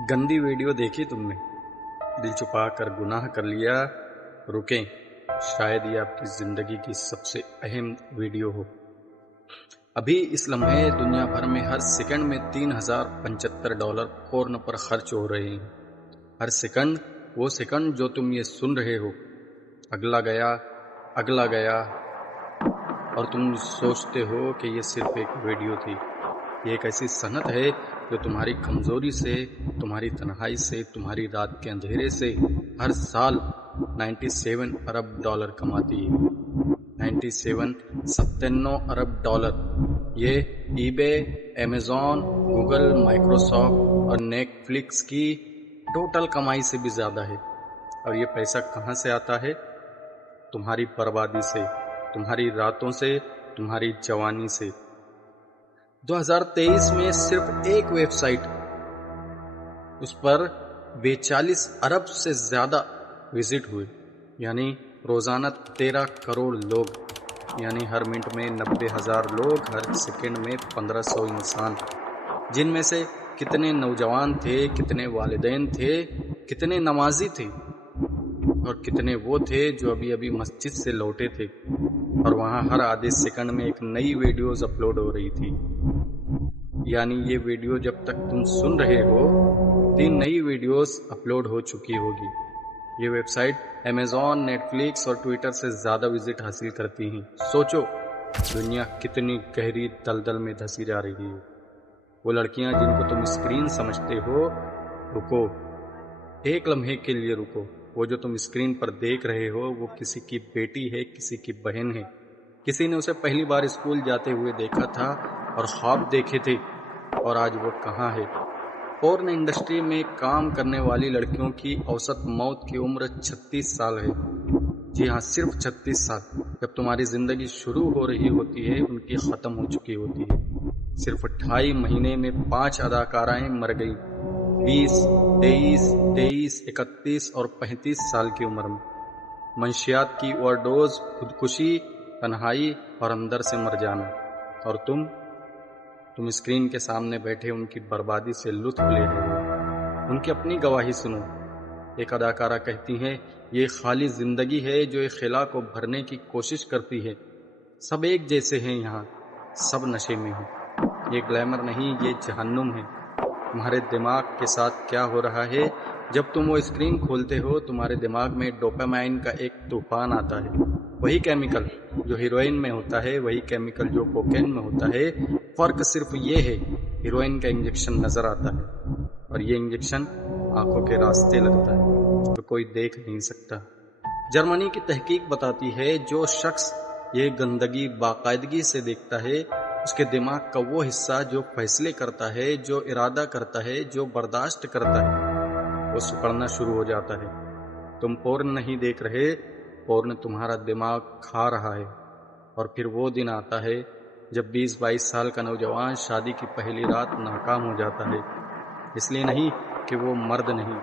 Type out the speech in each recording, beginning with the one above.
गंदी वीडियो देखी तुमने, दिल छुपा कर गुनाह कर लिया। रुकें, शायद ये आपकी जिंदगी की सबसे अहम वीडियो हो। अभी इस लम्हे दुनिया भर में हर सेकंड में $3075 पोर्न पर खर्च हो रहे हैं। हर सेकंड, वो सेकंड जो तुम ये सुन रहे हो, अगला गया और तुम सोचते हो कि ये सिर्फ एक वीडियो थी। ये एक ऐसी सनत है जो तुम्हारी कमजोरी से, तुम्हारी तन्हाई से, तुम्हारी रात के अंधेरे से हर साल $97 अरब कमाती है। 97 अरब डॉलर। ये ईबे, अमेजॉन, गूगल, माइक्रोसॉफ्ट और नेटफ्लिक्स की टोटल कमाई से भी ज्यादा है। और ये पैसा कहाँ से आता है? तुम्हारी बर्बादी से, तुम्हारी रातों से, तुम्हारी जवानी से। 2023 में सिर्फ एक वेबसाइट, उस पर 42 अरब से ज्यादा विजिट हुए, यानी रोजाना 13 करोड़ लोग, यानी हर मिनट में 90,000 लोग, हर सेकंड में 1500 इंसान। जिनमें से कितने नौजवान थे, कितने वालिदैन थे, कितने नमाजी थे और कितने वो थे जो अभी अभी मस्जिद से लौटे थे और वहां हर आधे सेकंड में एक नई वीडियोस अपलोड हो रही थी। यानी ये वीडियो जब तक तुम सुन रहे हो, 3 नई वीडियोस अपलोड हो चुकी होगी। ये वेबसाइट अमेजॉन, नेटफ्लिक्स और ट्विटर से ज्यादा विजिट हासिल करती हैं। सोचो दुनिया कितनी गहरी दलदल में धंसी जा रही है। वो लड़कियां जिनको तुम स्क्रीन समझते हो, रुको, एक लम्हे के लिए रुको। वो जो तुम स्क्रीन पर देख रहे हो वो किसी की बेटी है, किसी की बहन है। किसी ने उसे पहली बार स्कूल जाते हुए देखा था और ख्वाब देखे थे, और आज वो कहाँ है? पोर्न इंडस्ट्री में काम करने वाली लड़कियों की औसत मौत की उम्र 36 साल है। जी हाँ, सिर्फ 36 साल। जब तुम्हारी जिंदगी शुरू हो रही होती है, उनकी खत्म हो चुकी होती है। सिर्फ 2.5 महीने में 5 अदाकाराएं मर गई, 20, 23, 31 और 35 साल की उम्र में। मंशियात की ओवरडोज, खुदकुशी, तन्हाई और अंदर से मर जाना। और तुम स्क्रीन के सामने बैठे उनकी बर्बादी से लुत्फ ले रहे हो। उनकी अपनी गवाही सुनो। एक अदाकारा कहती है, ये खाली जिंदगी है जो एक खिला को भरने की कोशिश करती है। सब एक जैसे हैं यहाँ, सब नशे में हैं। ये ग्लैमर नहीं, ये जहन्नुम है। तुम्हारे दिमाग के साथ क्या हो रहा है? जब तुम वो स्क्रीन खोलते हो, तुम्हारे दिमाग में डोपामाइन का एक तूफान आता है। वही केमिकल जो हीरोइन में होता है, वही केमिकल जो कोकेन में होता है। फर्क सिर्फ ये है, हीरोइन का इंजेक्शन नजर आता है और ये इंजेक्शन आंखों के रास्ते लगता है तो कोई देख नहीं सकता। जर्मनी की तहकीक बताती है, जो शख्स ये गंदगी बाकायदगी से देखता है, उसके दिमाग का वो हिस्सा जो फैसले करता है, जो इरादा करता है, जो बर्दाश्त करता है, वो सिकुड़ना शुरू हो जाता है। तुम पोर्न नहीं देख रहे, पोर्न तुम्हारा दिमाग खा रहा है। और फिर वो दिन आता है जब 20-22 साल का नौजवान शादी की पहली रात नाकाम हो जाता है। इसलिए नहीं कि वो मर्द नहीं,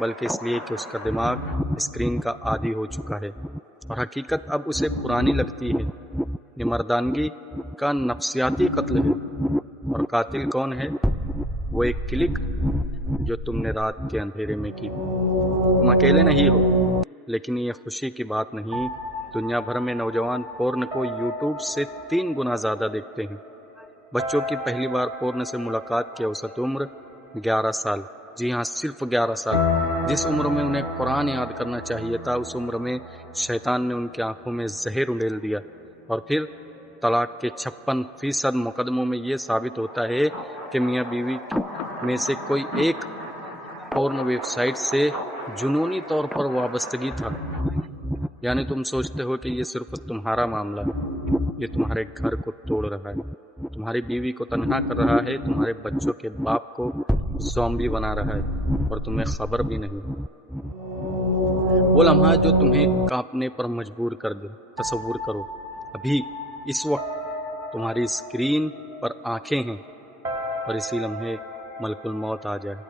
बल्कि इसलिए कि उसका दिमाग स्क्रीन का आदी हो चुका है और हकीकत अब उसे पुरानी लगती है। ये मर्दानगी का नफ्सियाती कत्ल है। और कातिल कौन है? वो एक क्लिक जो तुमने रात के अंधेरे में की। तुम अकेले नहीं हो, लेकिन ये खुशी की बात नहीं, दुनिया भर में नौजवान पोर्न को यूट्यूब से 3 गुना ज्यादा देखते हैं। बच्चों की पहली बार पोर्न से मुलाकात की औसत उम्र 11 साल। जी हाँ, सिर्फ 11 साल। जिस उम्र में उन्हें कुरान याद करना चाहिए था, उस उम्र में शैतान ने उनकी आंखों में जहर उंडेल दिया। और फिर तलाक के 56% मुकदमों में यह साबित होता है कि मियाँ बीवी में से कोई एक पोर्न वेबसाइट से जुनूनी तौर पर वाबस्तगी था। यानी तुम सोचते हो कि ये सिर्फ तुम्हारा मामला है, ये तुम्हारे घर को तोड़ रहा है, तुम्हारी बीवी को तन्हा कर रहा है, तुम्हारे बच्चों के बाप को ज़ॉम्बी बना रहा है और तुम्हें खबर भी नहीं। वो लम्हा जो तुम्हें कांपने पर मजबूर कर दे। तसव्वुर करो, अभी इस वक्त तुम्हारी स्क्रीन पर आंखें हैं और इसी लम्हे मलकुल मौत आ जाए।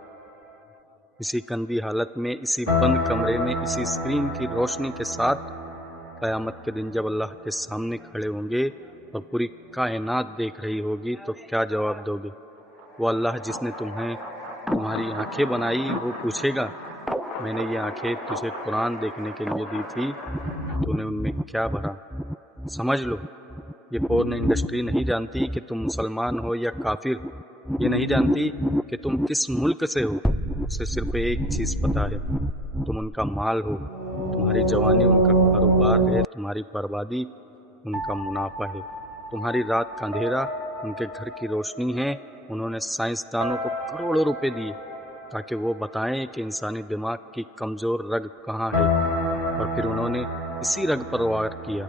इसी गंदी हालत में, इसी बंद कमरे में, इसी स्क्रीन की रोशनी के साथ क़यामत के दिन जब अल्लाह के सामने खड़े होंगे और पूरी कायनात देख रही होगी, तो क्या जवाब दोगे? वो अल्लाह जिसने तुम्हें تمہاری آنکھیں بنائی وہ پوچھے گا میں نے یہ آنکھیں تجھے قرآن دیکھنے کے لیے دی تھی، تو نے ان میں کیا بھرا؟ سمجھ لو، یہ پورن انڈسٹری نہیں جانتی کہ تم مسلمان ہو یا کافر، یہ نہیں جانتی کہ تم کس ملک سے ہو، اسے صرف ایک چیز پتا ہے، تم ان کا مال ہو، تمہاری جوانی ان کا کاروبار ہے، تمہاری بربادی ان کا منافع ہے، تمہاری رات کا اندھیرا ان کے گھر کی روشنی ہے۔ انہوں نے سائنسدانوں کو کروڑوں روپے دیے تاکہ وہ بتائیں کہ انسانی دماغ کی کمزور رگ کہاں ہے، اور پھر انہوں نے اسی رگ پر وار کیا،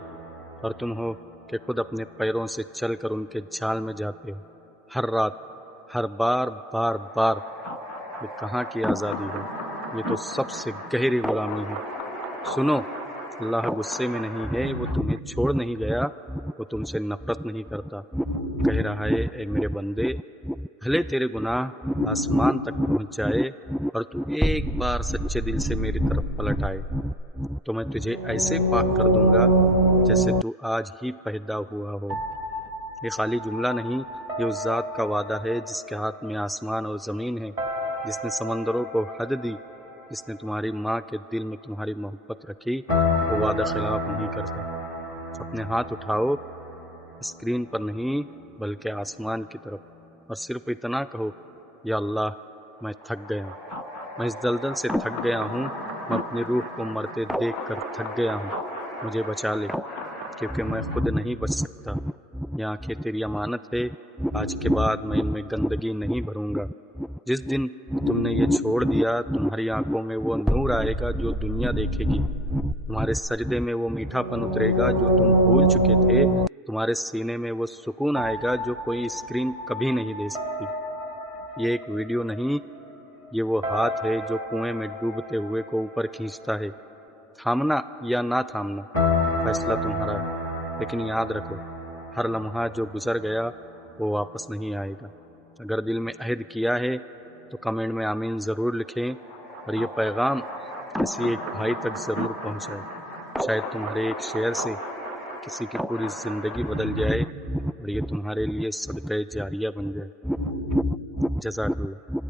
اور تم ہو کہ خود اپنے پیروں سے چل کر ان کے جال میں جاتے ہو، ہر رات، ہر بار بار بار۔ یہ کہاں کی آزادی ہے؟ یہ تو سب سے گہری غلامی ہے۔ سنو، اللہ غصے میں نہیں ہے، وہ تمہیں چھوڑ نہیں گیا، وہ تم سے نفرت نہیں کرتا، کہہ رہا ہے اے میرے بندے، بھلے تیرے گناہ آسمان تک پہنچ جائے اور تو ایک بار سچے دل سے میری طرف پلٹ آئے تو میں تجھے ایسے پاک کر دوں گا جیسے تو آج ہی پیدا ہوا ہو۔ یہ خالی جملہ نہیں، یہ اس ذات کا وعدہ ہے جس کے ہاتھ میں آسمان اور زمین ہے، جس نے سمندروں کو حد دی، جس نے تمہاری ماں کے دل میں تمہاری محبت رکھی، وہ وعدہ خلاف نہیں کرتا۔ اپنے ہاتھ اٹھاؤ، اسکرین پر نہیں بلکہ آسمان کی طرف، اور صرف اتنا کہو، یا اللہ میں تھک گیا ہوں، میں اس دلدل سے تھک گیا ہوں، میں اپنی روح کو مرتے دیکھ کر تھک گیا ہوں، مجھے بچا لے، کیونکہ میں خود نہیں بچ سکتا۔ یہ آنکھیں تیری امانت ہے، آج کے بعد میں ان میں گندگی نہیں بھروں گا۔ جس دن تم نے یہ چھوڑ دیا، تمہاری آنکھوں میں وہ نور آئے گا جو دنیا دیکھے گی، تمہارے سجدے میں وہ میٹھا پن اترے گا جو تم بھول چکے تھے، تمہارے سینے میں وہ سکون آئے گا جو کوئی اسکرین کبھی نہیں دے سکتی۔ یہ ایک ویڈیو نہیں، یہ وہ ہاتھ ہے جو کنویں میں ڈوبتے ہوئے کو اوپر کھینچتا ہے۔ تھامنا یا نہ تھامنا فیصلہ تمہارا ہے، لیکن یاد رکھو، ہر لمحہ جو گزر گیا وہ واپس نہیں آئے گا۔ اگر دل میں عہد کیا ہے تو کمنٹ میں آمین ضرور لکھیں، اور یہ پیغام کسی ایک بھائی تک ضرور پہنچائے، شاید تمہارے ایک شیئر سے کسی کی پوری زندگی بدل جائے اور یہ تمہارے لیے صدقہ جاریہ بن جائے۔ جزاک اللہ۔